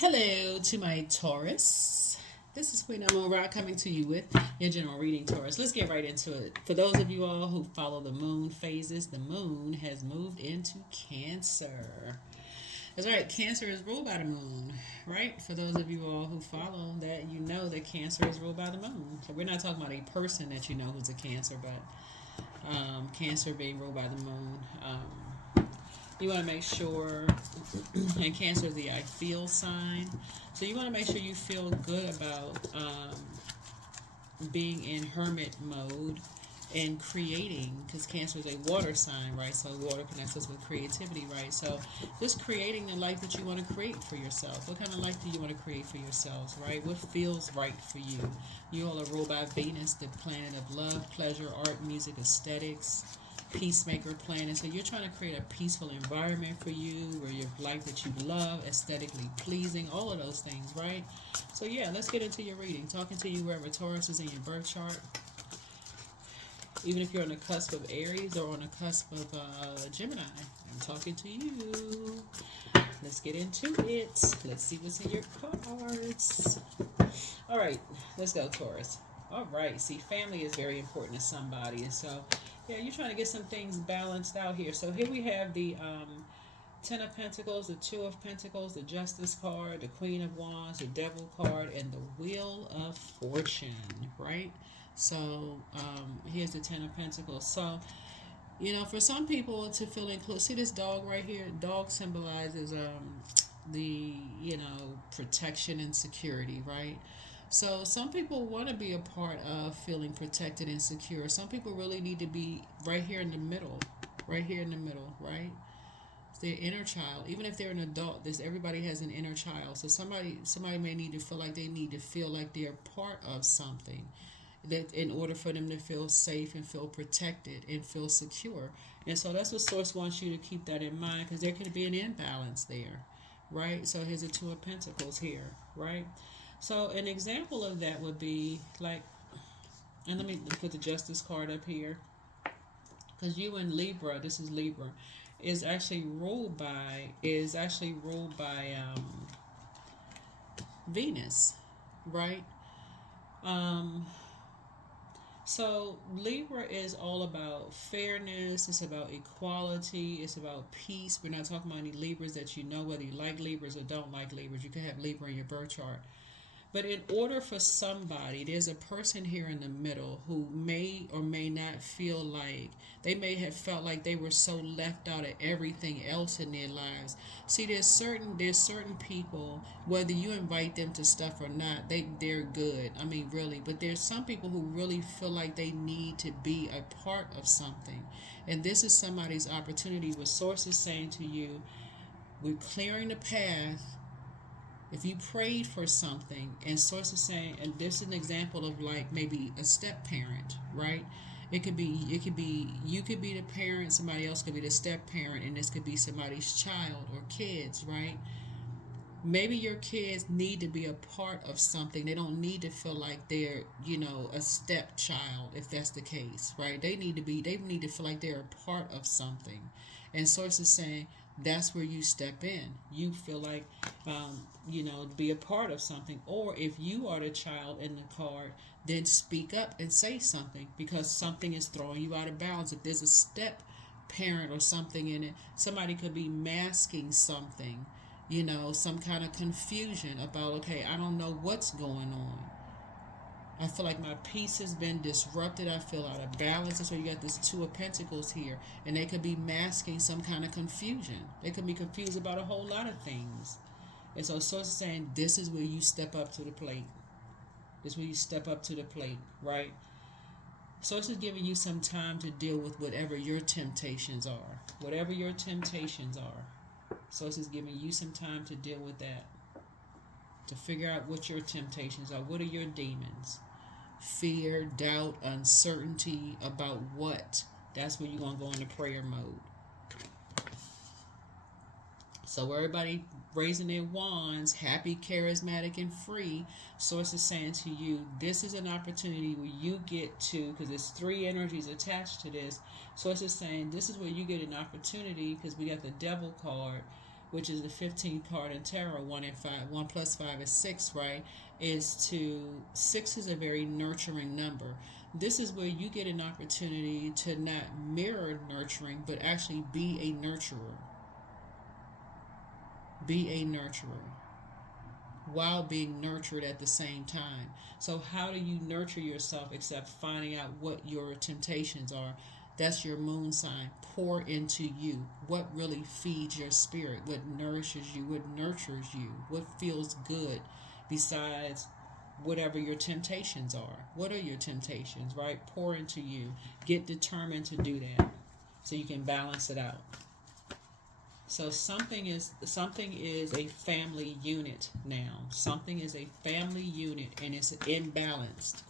Hello to my Taurus. This is Queen Amun Ra coming to you with your general reading, Taurus. Let's get right into it. For those of you all who follow the moon phases, the moon has moved into Cancer. That's right, Cancer is ruled by the moon, right? For those of you all who follow that, you know that Cancer is ruled by the moon. So we're not talking about a person that you know who's a Cancer, but Cancer being ruled by the moon. You want to make sure, and Cancer is the I feel sign. So you want to make sure you feel good about being in hermit mode and creating, because Cancer is a water sign, right? So water connects us with creativity, right? So just creating the life that you want to create for yourself. What kind of life do you want to create for yourselves, right? What feels right for you? You all are ruled by Venus, the planet of love, pleasure, art, music, aesthetics, peacemaker planet. So you're trying to create a peaceful environment for you, where your life that you love, aesthetically pleasing, all of those things, right? So yeah, let's get into your reading. Talking to you wherever Taurus is in your birth chart. Even if you're on the cusp of Aries or on the cusp of Gemini, I'm talking to you. Let's get into it. Let's see what's in your cards. All right, let's go, Taurus. All right, see, family is very important to somebody. And so, yeah, you're trying to get some things balanced out here. So here we have the Ten of Pentacles, the Two of Pentacles, the Justice card, the Queen of Wands, the Devil card, and the Wheel of Fortune, right? So here's the Ten of Pentacles. So, for some people to feel included, see this dog right here? Dog symbolizes the, protection and security, right? So some people want to be a part of feeling protected and secure. Some people really need to be right here in the middle, right? Their inner child, even if they're an adult, this everybody has an inner child. So somebody may need to feel like they need to feel like they're part of something, that in order for them to feel safe and feel protected and feel secure. And so that's what Source wants you to keep that in mind, because there can be an imbalance there, right? So here's the Two of Pentacles here, right? So an example of that would be like, and let me put the Justice card up here, because you in Libra, this is Libra, is actually ruled by Venus, right? Um, so Libra is all about fairness. It's about equality. It's about peace. We're not talking about any Libras that you know, whether you like Libras or don't like Libras. You can have Libra in your birth chart. But in order for somebody, there's a person here in the middle who may or may not feel like, they may have felt like they were so left out of everything else in their lives. See, there's certain people, whether you invite them to stuff or not, they're good. I mean, really. But there's some people who really feel like they need to be a part of something. And this is somebody's opportunity, with sources saying to you, we're clearing the path. If you prayed for something, and sources saying, and this is an example of like maybe a step parent, right? It could be you could be the parent, somebody else could be the step parent, and this could be somebody's child or kids, right? Maybe your kids need to be a part of something. They don't need to feel like they're, a stepchild, if that's the case, right? They need to feel like they're a part of something. And sources saying that's where you step in. You feel like, be a part of something. Or if you are the child in the card, then speak up and say something, because something is throwing you out of balance. If there's a step parent or something in it, somebody could be masking something, some kind of confusion about, okay, I don't know what's going on. I feel like my peace has been disrupted. I feel out of balance. That's why you got this Two of Pentacles here. And they could be masking some kind of confusion. They could be confused about a whole lot of things. And so Source is saying, this is where you step up to the plate. This is where you step up to the plate, right? Source is giving you some time to deal with whatever your temptations are. Whatever your temptations are. Source is giving you some time to deal with that. To figure out what your temptations are. What are your demons? Fear, doubt, uncertainty about what? That's where you're going to go into prayer mode. So everybody raising their wands, happy, charismatic, and free. Source is saying to you, this is an opportunity where you get to, because there's three energies attached to this. Source is saying this is where you get an opportunity, because we got the Devil card, which is the 15th card in tarot, 1 and 5. 1 plus 5 is 6, right? Six is a very nurturing number. This is where you get an opportunity to not mirror nurturing, but actually be a nurturer. Be a nurturer while being nurtured at the same time. So how do you nurture yourself except finding out what your temptations are? That's your moon sign. Pour into you. What really feeds your spirit? What nourishes you? What nurtures you? What feels good besides whatever your temptations are? What are your temptations, right? Pour into you. Get determined to do that so you can balance it out. So something is a family unit now. Something is a family unit and it's imbalanced.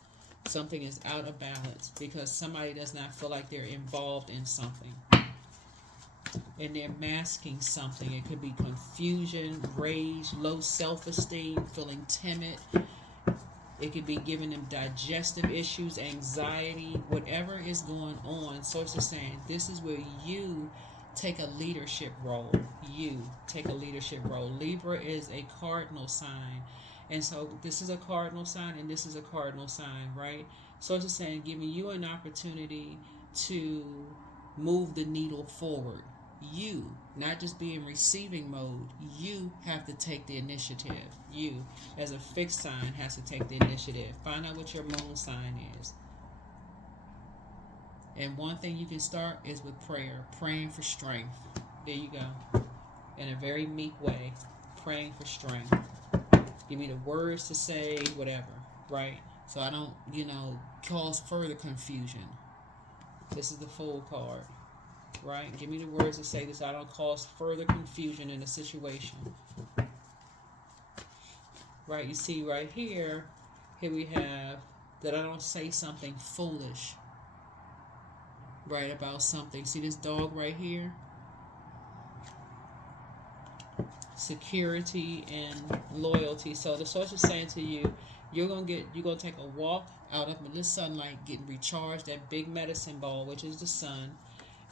Something is out of balance because somebody does not feel like they're involved in something. And they're masking something. It could be confusion, rage, low self-esteem, feeling timid. It could be giving them digestive issues, anxiety, whatever is going on. Source is saying this is where you take a leadership role. You take a leadership role. Libra is a cardinal sign. And so this is a cardinal sign and this is a cardinal sign, right? So it's just saying giving you an opportunity to move the needle forward. You, not just be in receiving mode, you have to take the initiative. You, as a fixed sign, has to take the initiative. Find out what your moon sign is. And one thing you can start is with prayer. Praying for strength. There you go. In a very meek way. Praying for strength. Give me the words to say, whatever. Right? So I don't, cause further confusion. This is the Fool card. Right? Give me the words to say this. I don't cause further confusion in a situation. Right? You see right here we have that I don't say something foolish. Right, about something. See this dog right here? Security and loyalty. So the source is saying to you, you're gonna take a walk out of the sunlight, getting recharged, that big medicine ball, which is the sun,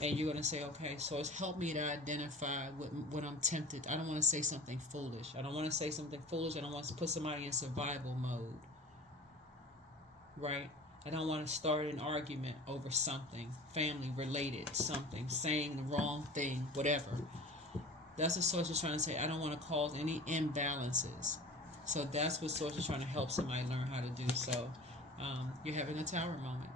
and you're gonna say, okay, source, help me to identify what I'm tempted. I don't want to say something foolish. I don't want to say something foolish. I don't want to put somebody in survival mode. Right? I don't want to start an argument over something, family related, something, saying the wrong thing, whatever. That's what Source is trying to say. I don't want to cause any imbalances. So that's what Source is trying to help somebody learn how to do. So you're having a tower moment.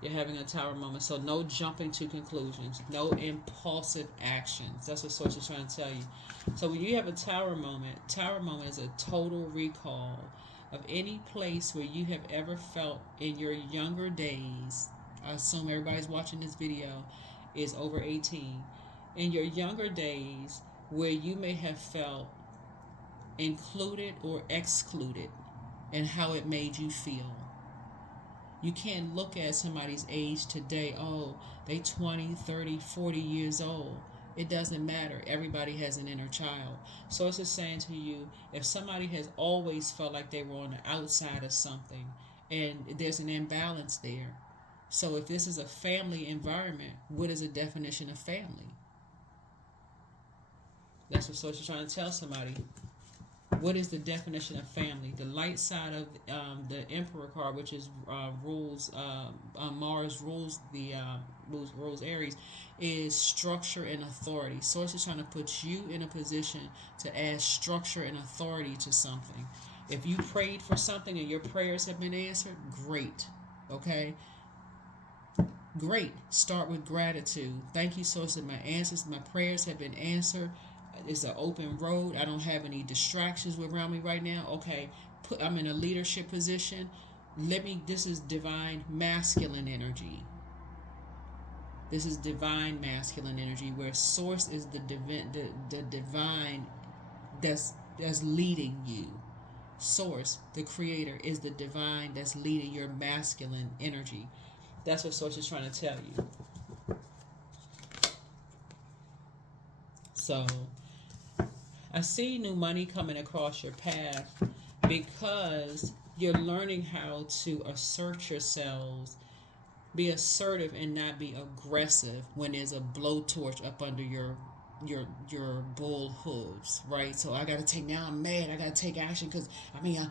You're having a tower moment. So no jumping to conclusions, no impulsive actions. That's what Source is trying to tell you. So when you have a tower moment is a total recall of any place where you have ever felt in your younger days. I assume everybody's watching this video is over 18. In your younger days where you may have felt included or excluded and how it made you feel. You can't look at somebody's age today, oh, they 20, 30, 40 years old. It doesn't matter. Everybody has an inner child. So it's just saying to you, if somebody has always felt like they were on the outside of something and there's an imbalance there. So if this is a family environment, what is a definition of family? That's what Source is trying to tell somebody. What is the definition of family? The light side of the Emperor card, which is rules Mars rules rules Aries, is structure and authority. Source is trying to put you in a position to add structure and authority to something. If you prayed for something and your prayers have been answered, great. Okay? Great. Start with gratitude. Thank you, Source, that my prayers have been answered. It's an open road. I don't have any distractions around me right now. Okay, I'm in a leadership position. This is divine masculine energy. This is divine masculine energy where Source is the divine that's leading you. Source, the creator, is the divine that's leading your masculine energy. That's what Source is trying to tell you. So I see new money coming across your path because you're learning how to assert yourselves, be assertive and not be aggressive when there's a blowtorch up under your your bull hooves, right? So I got to take, now I'm mad, I got to take action because I mean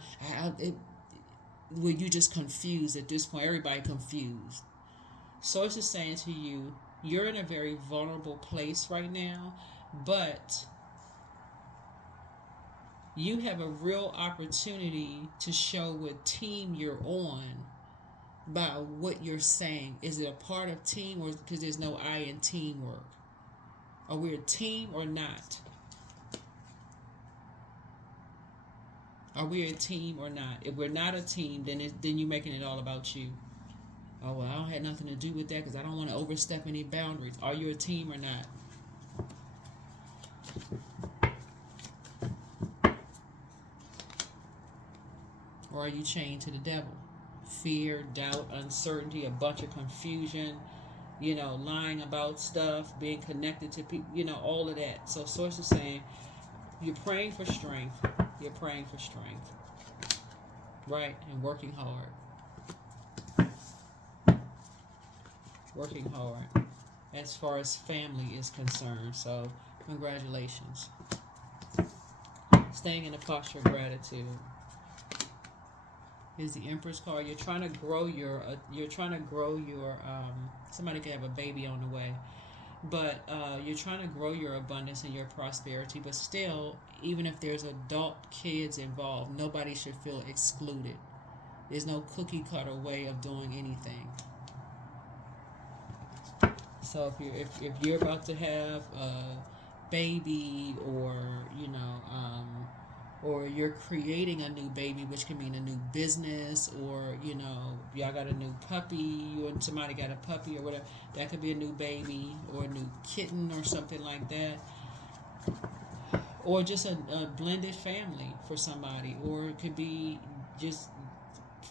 well, you just confused at this point. Everybody confused. Source is saying to you, you're in a very vulnerable place right now, but you have a real opportunity to show what team you're on by what you're saying. Is it a part of team, or because there's no I in teamwork? Are we a team or not? Are we a team or not? If we're not a team, then you're making it all about you. Oh, well, I don't have nothing to do with that because I don't want to overstep any boundaries. Are you a team or not? Or are you chained to the devil? Fear, doubt, uncertainty, a bunch of confusion, lying about stuff, being connected to people, all of that. So Source is saying you're praying for strength. You're praying for strength, right? And working hard. Working hard as far as family is concerned. So congratulations. Staying in a posture of gratitude. Is the Empress card. You're trying to grow your somebody could have a baby on the way, but you're trying to grow your abundance and your prosperity. But still, even if there's adult kids involved, nobody should feel excluded. There's no cookie cutter way of doing anything. So if you're about to have a baby, or you're creating a new baby, which can mean a new business, or y'all got a new puppy, you and somebody got a puppy or whatever, that could be a new baby or a new kitten or something like that, or just a blended family for somebody, or it could be just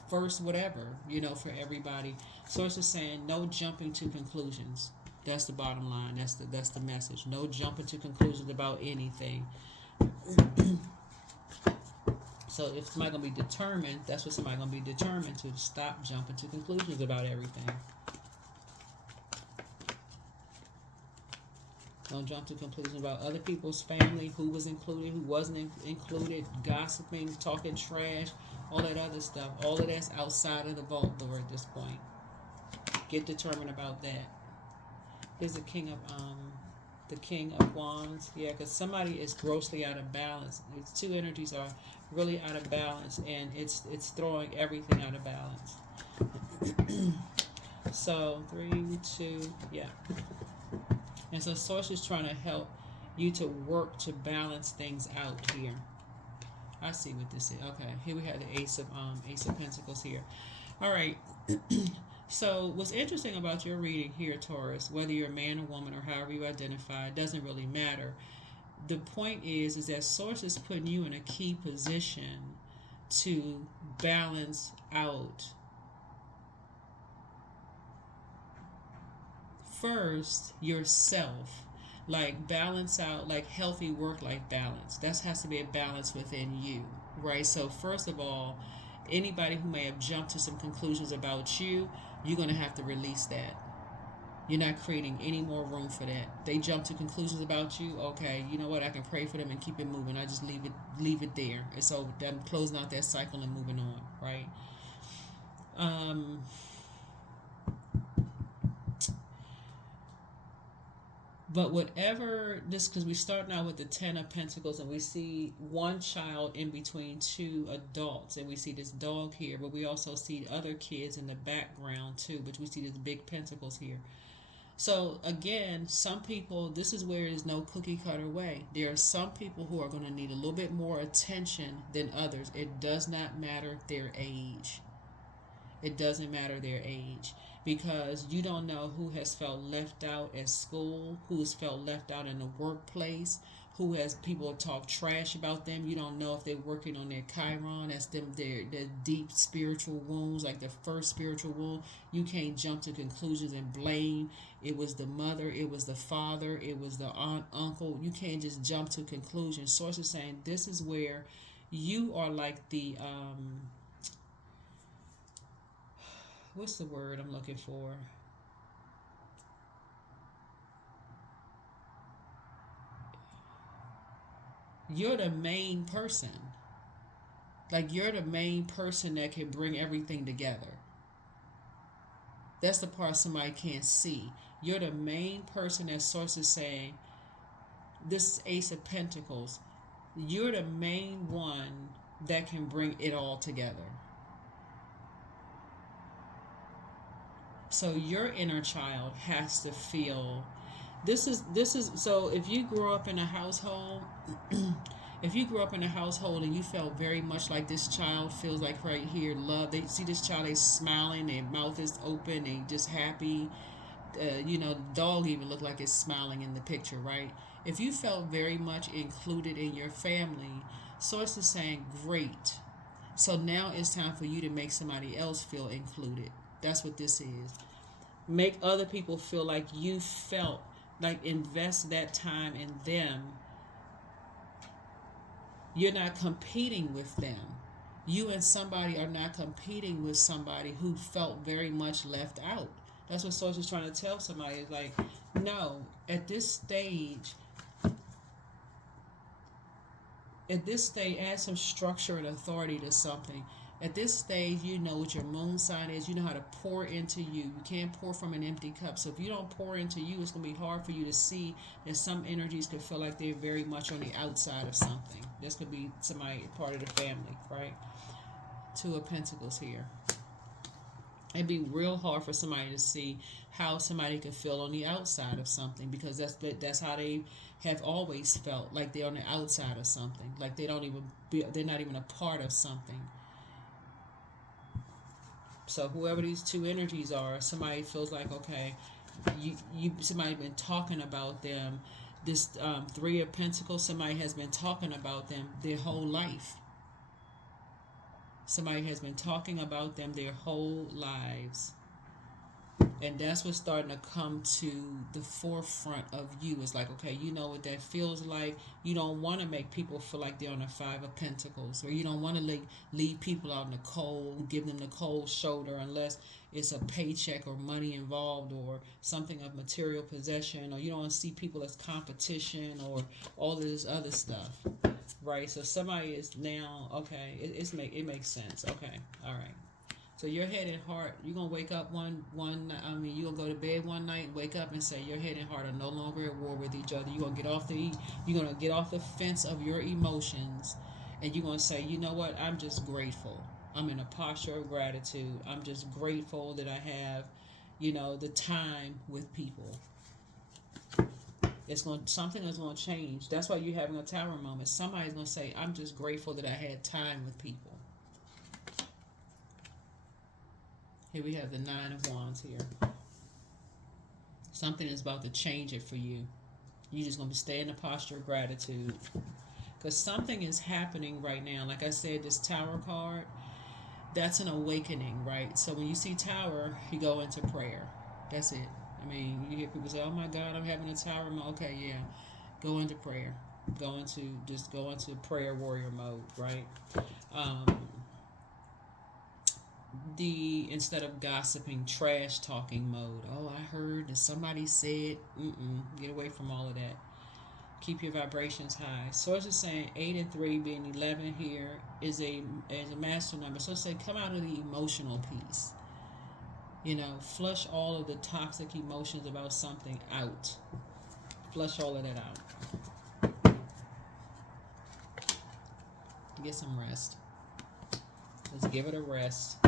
first whatever, for everybody. Source is saying no jumping to conclusions. That's the bottom line. That's the message. No jumping to conclusions about anything. So if somebody's going to be determined, that's what somebody's going to be determined to stop jumping to conclusions about everything. Don't jump to conclusions about other people's family, who was included, who wasn't included, gossiping, talking trash, all that other stuff. All of that's outside of the vault door at this point. Get determined about that. Here's the King of Wands. Yeah, because somebody is grossly out of balance. These two energies are really out of balance, and it's throwing everything out of balance. So 3, 2, yeah. And so Source is trying to help you to work to balance things out here. I see what this is. Okay, here we have the Ace of Pentacles here. All right. So what's interesting about your reading here, Taurus, whether you're a man or woman or however you identify, it doesn't really matter. The point is that Source is putting you in a key position to balance out first yourself, like balance out, like healthy work-life balance. That has to be a balance within you, right? So first of all, anybody who may have jumped to some conclusions about you, you're going to have to release that. You're not creating any more room for that. They jump to conclusions about you. Okay, you know what? I can pray for them and keep it moving. I just leave it there. And so I'm closing out that cycle and moving on, right? But whatever this, because we start now with the 10 of Pentacles, and we see one child in between two adults, and we see this dog here, but we also see other kids in the background too, but we see this big Pentacles here. So again, some people, this is where there's no cookie cutter way. There are some people who are going to need a little bit more attention than others. It does not matter their age. It doesn't matter their age, because you don't know who has felt left out at school, who has felt left out in the workplace, who has people talk trash about them. You don't know if they're working on their Chiron. That's them, their deep spiritual wounds, like the first spiritual wound. You can't jump to conclusions and blame. It was the mother, it was the father, it was the aunt, uncle. You can't just jump to conclusions. Source is saying this is where you are like the what's the word I'm looking for? you're the main person. Like, you're the main person that can bring everything together. That's the part somebody can't see. You're the main person that Source is saying, this is Ace of Pentacles. You're the main one that can bring it all together. So your inner child has to feel this is so if you grew up in a household if you grew up in a household and you felt very much like this child feels like right here, love, they see this child, they smiling, their mouth is open, they just happy, the dog even look like it's smiling in the picture, right? If you felt very much included in your family, Source is saying great. So now it's time for you to make somebody else feel included. That's what this is. Make other people feel like you felt, like invest that time in them. You're not competing with them. You and somebody are not competing with somebody who felt very much left out. That's what Source is trying to tell somebody. Is like, no, at this stage, add some structure and authority to something. At this stage, you know what your moon sign is. You know how to pour into you. You can't pour from an empty cup. So if you don't pour into you, it's going to be hard for you to see that some energies could feel like they're very much on the outside of something. This could be somebody, part of the family, right? Two of Pentacles here. It'd be real hard for somebody to see how somebody can feel on the outside of something, because that's how they have always felt, like they're on the outside of something, like they're not even a part of something. So whoever these two energies are, somebody feels like, okay, somebody been talking about them. This Three of Pentacles, somebody has been talking about them their whole life. Somebody has been talking about them their whole lives. And that's what's starting to come to the forefront of you. It's like, okay, you know what that feels like. You don't want to make people feel like they're on the Five of Pentacles. Or you don't want to leave people out in the cold, give them the cold shoulder, unless it's a paycheck or money involved or something of material possession. Or you don't want to see people as competition or all of this other stuff. Right? So somebody is now, okay, it makes sense. Okay, all right. So your head and heart, you're going to wake up you're going to go to bed one night and wake up and say your head and heart are no longer at war with each other. You're going to get off the fence of your emotions, and you're going to say, you know what, I'm just grateful. I'm in a posture of gratitude. I'm just grateful that I have, the time with people. Something is going to change. That's why you're having a Tower moment. Somebody's going to say, I'm just grateful that I had time with people. Here we have the Nine of Wands here. Something is about to change it for you. You're just going to stay in the posture of gratitude. Because something is happening right now. Like I said, this Tower card, that's an awakening, right? So when you see Tower, you go into prayer. That's it. I mean, you hear people say, oh my God, I'm having a Tower mode. Okay, yeah. Go into prayer. Go into prayer warrior mode, right? Instead of gossiping, trash talking mode. Oh, I heard that somebody said, get away from all of that. Keep your vibrations high. Source is saying 8 and 3 being 11 here is a master number. So say come out of the emotional piece. Flush all of the toxic emotions about something out. Flush all of that out. Get some rest. Let's give it a rest.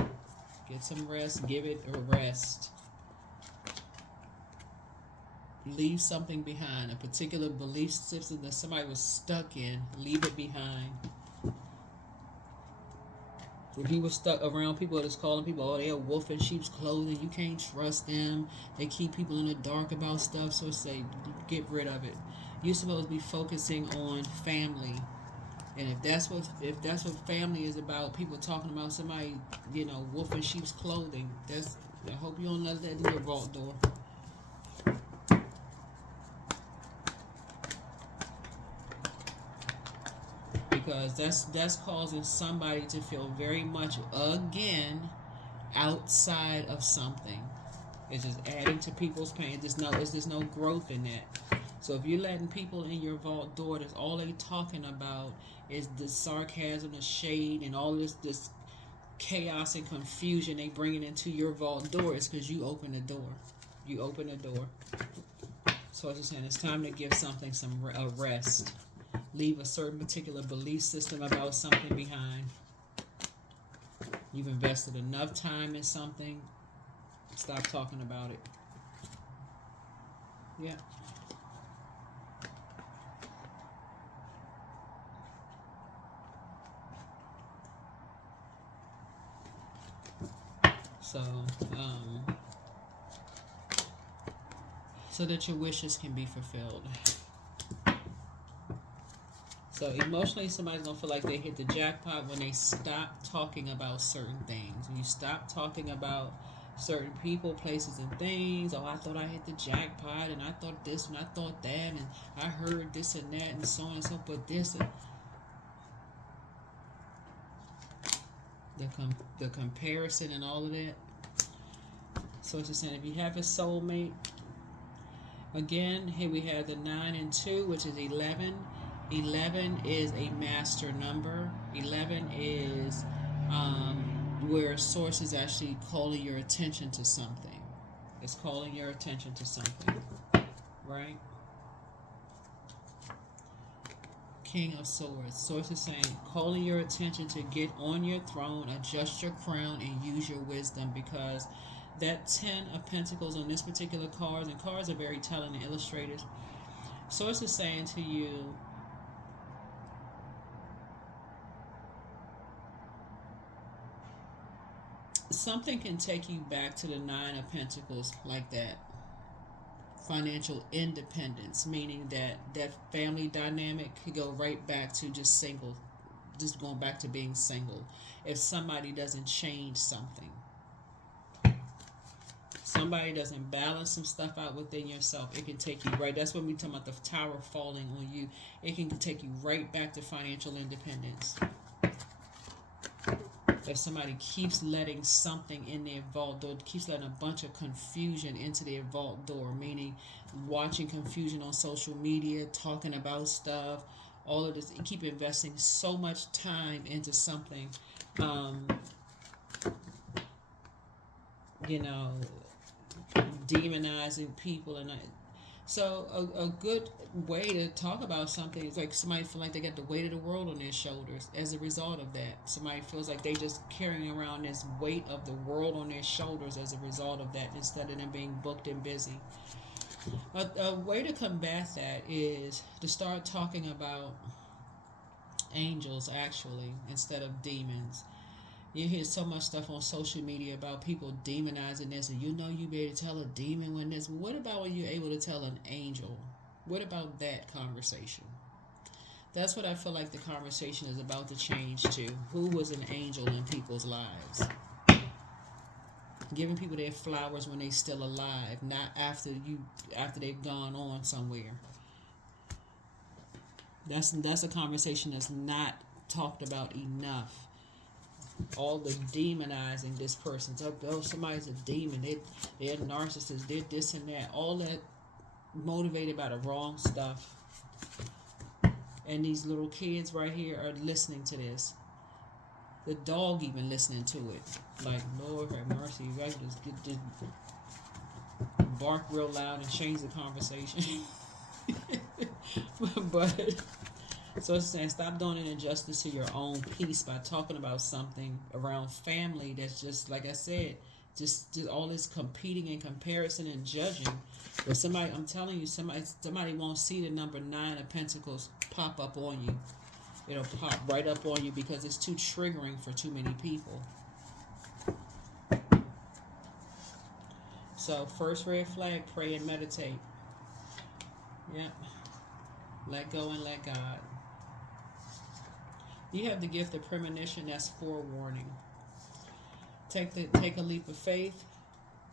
Get some rest. Give it a rest. Leave something behind. A particular belief system that somebody was stuck in. Leave it behind. If you were stuck around people that's calling people, oh, they're wolf in sheep's clothing, you can't trust them, they keep people in the dark about stuff, so say, get rid of it. You're supposed to be focusing on family. And if that's what family is about, people talking about somebody, wolf in sheep's clothing, I hope you don't let that in your vault door. Because that's causing somebody to feel very much, again, outside of something. It's just adding to people's pain. There's no growth in that. So if you're letting people in your vault door, that's all they talking about is the sarcasm, the shade, and all this chaos and confusion they bringing into your vault door, is because you open the door. You open the door. So it's just saying it's time to give something a rest. Leave a certain particular belief system about something behind. You've invested enough time in something. Stop talking about it. Yeah. So, so that your wishes can be fulfilled. So emotionally, somebody's gonna feel like they hit the jackpot when they stop talking about certain things. When you stop talking about certain people, places, and things. Oh, I thought I hit the jackpot, and I thought this, and I thought that, and I heard this and that, and so on and so. But this, the comparison and all of that. So it's just saying, if you have a soulmate, again, here we have the 9 and 2, which is 11. 11 is a master number. 11 is where source is actually calling your attention to something. It's calling your attention to something, right? King of Swords. Source is saying, calling your attention to get on your throne, adjust your crown, and use your wisdom, because that 10 of Pentacles on this particular card, and cards are very telling and illustrators. Source is saying to you, something can take you back to the 9 of Pentacles like that. Financial independence, meaning that family dynamic could go right back to just single, just going back to being single. If somebody doesn't change something, somebody doesn't balance some stuff out within yourself, it can take you right. That's when we talk about the tower falling on you. It can take you right back to financial independence. If somebody keeps letting something in their vault door, keeps letting a bunch of confusion into their vault door, meaning watching confusion on social media, talking about stuff, all of this, you keep investing so much time into something, demonizing people. And so a good way to talk about something is like somebody feel like they got the weight of the world on their shoulders as a result of that. Somebody feels like they just carrying around this weight of the world on their shoulders as a result of that, instead of them being booked and busy. A way to combat that is to start talking about angels, actually, instead of demons. You hear so much stuff on social media about people demonizing this, and you be able to tell a demon when this. What about when you're able to tell an angel? What about that conversation? That's what I feel like the conversation is about to change to. Who was an angel in people's lives? Giving people their flowers when they're still alive, not after they've gone on somewhere. That's a conversation that's not talked about enough. All the demonizing this person. Oh, somebody's a demon. They're narcissists. They're this and that. All that motivated by the wrong stuff. And these little kids right here are listening to this. The dog even listening to it. Like, Lord have mercy. You guys just bark real loud and change the conversation. But so it's saying, stop doing an injustice to your own peace by talking about something around family that's just, like I said, just all this competing and comparison and judging. But somebody, I'm telling you, somebody won't see the number 9 of Pentacles pop up on you. It'll pop right up on you because it's too triggering for too many people. So first red flag, pray and meditate. Yep. Let go and let God. You have the gift of premonition, that's forewarning. Take a leap of faith.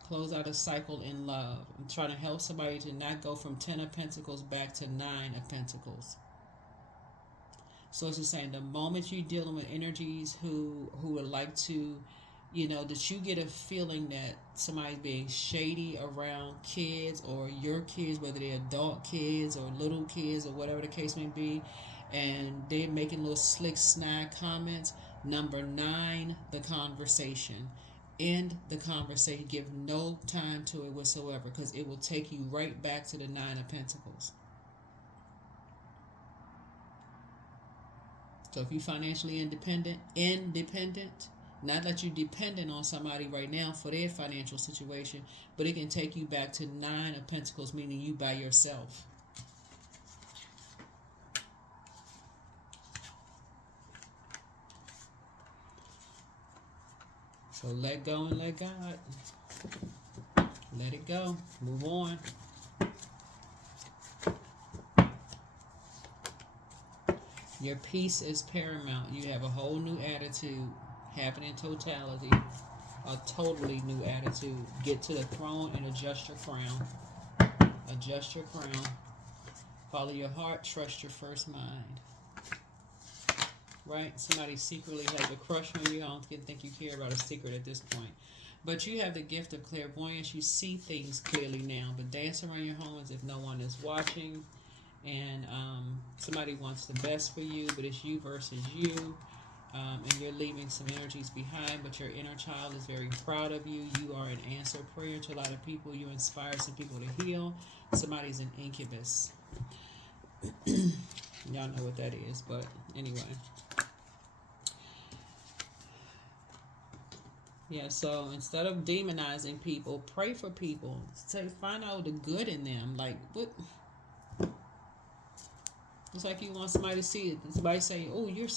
Close out a cycle in love. I'm trying to help somebody to not go from 10 of Pentacles back to 9 of Pentacles. So it's just saying, the moment you're dealing with energies who would like to You know, that you get a feeling that somebody's being shady around kids or your kids, whether they're adult kids or little kids or whatever the case may be, and they're making little slick snide comments. Number 9, the conversation. End the conversation. Give no time to it whatsoever, because it will take you right back to the 9 of Pentacles. So if you're financially independent, not that you're dependent on somebody right now for their financial situation, but it can take you back to 9 of Pentacles, meaning you by yourself. So let go and let God. Let it go. Move on. Your peace is paramount. You have a whole new attitude. Have it in totality. A totally new attitude. Get to the throne and adjust your crown. Adjust your crown. Follow your heart. Trust your first mind. Right? Somebody secretly has a crush on you. I don't think you care about a secret at this point. But you have the gift of clairvoyance. You see things clearly now. But dance around your home as if no one is watching. And somebody wants the best for you, but it's you versus you. And you're leaving some energies behind, but your inner child is very proud of you. You are an answered prayer to a lot of people. You inspire some people to heal. Somebody's an incubus. Y'all know what that is, but anyway. Yeah, so instead of demonizing people, pray for people. Say, find out the good in them. Like, what? It's like you want somebody to see it. Somebody say, "Oh, you've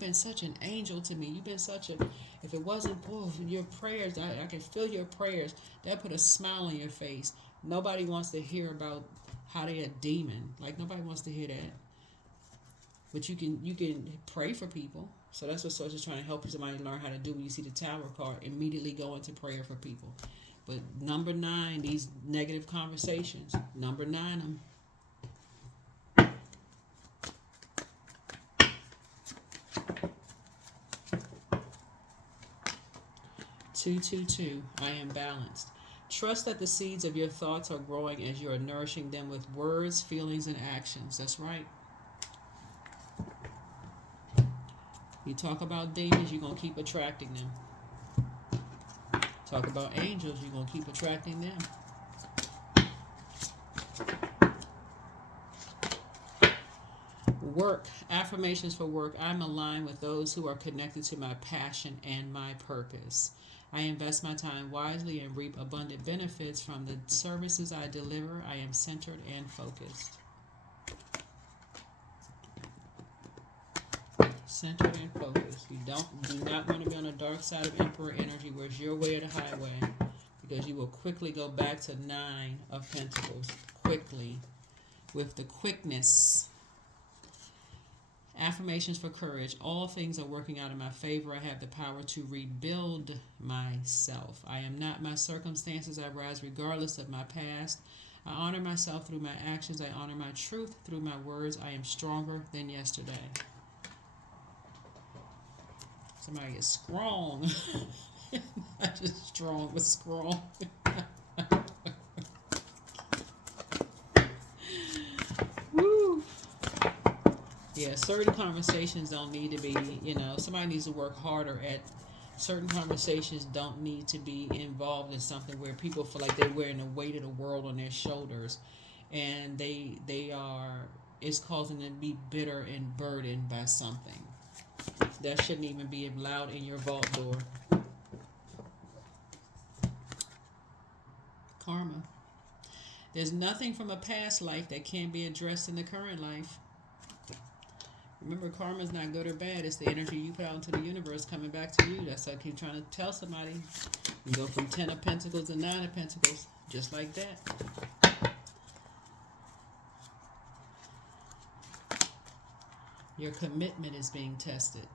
been such an angel to me. You've been such a." If it wasn't for your prayers, I can feel your prayers. That put a smile on your face. Nobody wants to hear about how they're a demon. Like, nobody wants to hear that. But you can pray for people. So that's what Source is trying to help somebody learn how to do. When you see the Tower card, immediately go into prayer for people. But number 9, these negative conversations. Number 9 them. 222. I am balanced. Trust that the seeds of your thoughts are growing as you are nourishing them with words, feelings, and actions. That's right. You talk about demons, you're going to keep attracting them. Talk about angels, you're going to keep attracting them. Work. Affirmations for work. I'm aligned with those who are connected to my passion and my purpose. I invest my time wisely and reap abundant benefits from the services I deliver. I am centered and focused. Centered and focused. You do not want to be on the dark side of Emperor energy, where it's your way or the highway, because you will quickly go back to 9 of Pentacles. Quickly. With the quickness. Affirmations for courage. All things are working out in my favor. I have the power to rebuild myself. I am not my circumstances. I rise regardless of my past. I honor myself through my actions. I honor my truth through my words. I am stronger than yesterday. Somebody is strong. Not just strong, but strong. Woo! Yeah, certain conversations don't need to be, somebody needs to work harder at certain conversations. Don't need to be involved in something where people feel like they're wearing the weight of the world on their shoulders, and it's causing them to be bitter and burdened by something. That shouldn't even be allowed in your vault door. Karma. There's nothing from a past life that can't be addressed in the current life. Remember, karma is not good or bad. It's the energy you put out into the universe coming back to you. That's what I keep trying to tell somebody. You go from 10 of Pentacles to 9 of Pentacles. Just like that. Your commitment is being tested.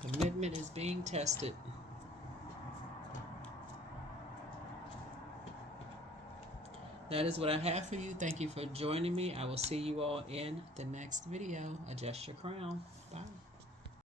Commitment is being tested. That is what I have for you. Thank you for joining me. I will see you all in the next video. Adjust your crown. Bye.